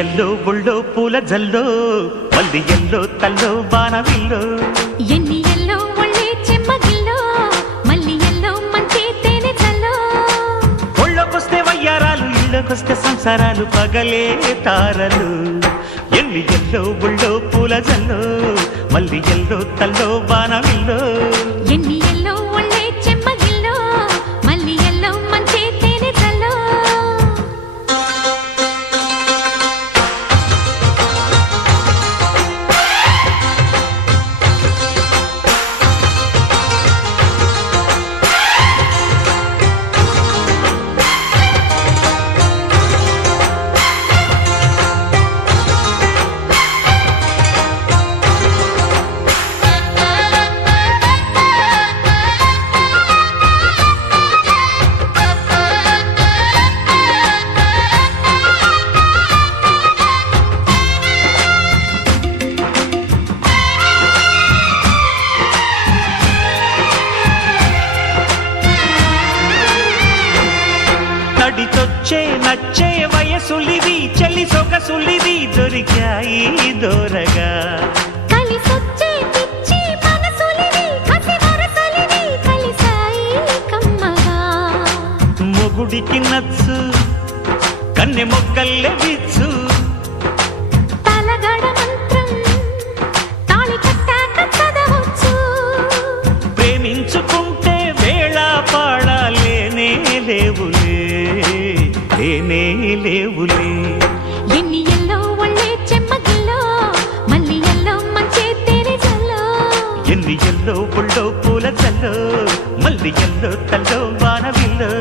yellow ఒళ్ళో పూల జల్లో మల్లి yellow తల్లో బాణవిల్లో ఎన్ని ఎల్లో ఒళ్ళే చెమ్మగిల్లో మల్లి ఎల్లో మంచి తేనె జల్లో ఒళ్ళోకొస్తే వయ్యారాలు ఇళ్ళకొస్తే సంసారాలు పగలే తారలు ఎన్ని ఎల్లో ఒళ్ళో పూల జల్లో మల్లి ఎల్లో తల్లో బాణవిల్లో ఎన్ని ఎల్లో ఒళ్ళే చెమ్మగిల్లో మల్లి ఎల్లో మంచి తేనె జల్లో నడిచొచ్చే నచ్చే వయసులివి చలి సొగసులివి దొరికాయి దొరగా కలిసొచ్చే పిచ్చి మనసులివి కసి వరసలివి కలిసాయి కమ్మగా మొగుడికి నచ్చు కన్నె మొగ్గల్లె విచ్చు తలగడ మంత్రం తాళి కట్టాక చదవచ్చు ప్రేమించుకుంటే వేళ పాడాలేనే లేవులే లేనే లేవులే ఎన్ని ఎల్లో ఒళ్ళే చెమ్మగిల్లో మల్లి ఎల్లో మంచి తేనె జల్లో ఎన్ని ఎల్లో ఒళ్ళో పూల జల్లో మల్లి ఎల్లో తల్లో బాణవిల్లో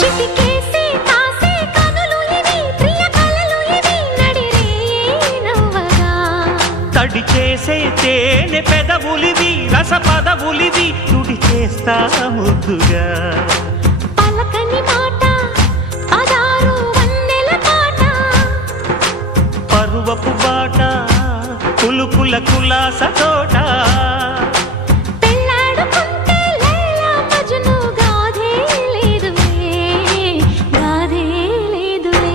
చిటికేసి కాసే కనులు ఇవి ప్రియ కలలు ఇవి నడిరే నవ్వగా తడి చేసే తేనె పెదవులివి రస పదవులివి తుడి చేస్తా ముద్దుగా పలకని మాట పదారు వన్నెల పాట పరువపు బాట కులుకుల కులాస తోట పెళ్ళాడుకుంటే లైలా మజ్ను గాథే లేదులే గాథే లేదులే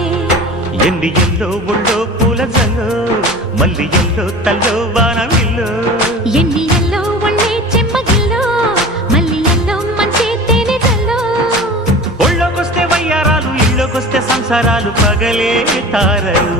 ఎన్ని ఎల్లో ఒళ్ళో పూల జల్లో మల్లి ఎల్లో తల్లో బాణవిల్లో ఎన్ని ఎల్లో ఒళ్ళే చెమ్మగిల్లో మల్లి ఎల్లో మంచి తేనె జల్లో ఒళ్ళోకొస్తే వయ్యారాలు ఇళ్ళోకొస్తే సంసారాలు పగలే తారలు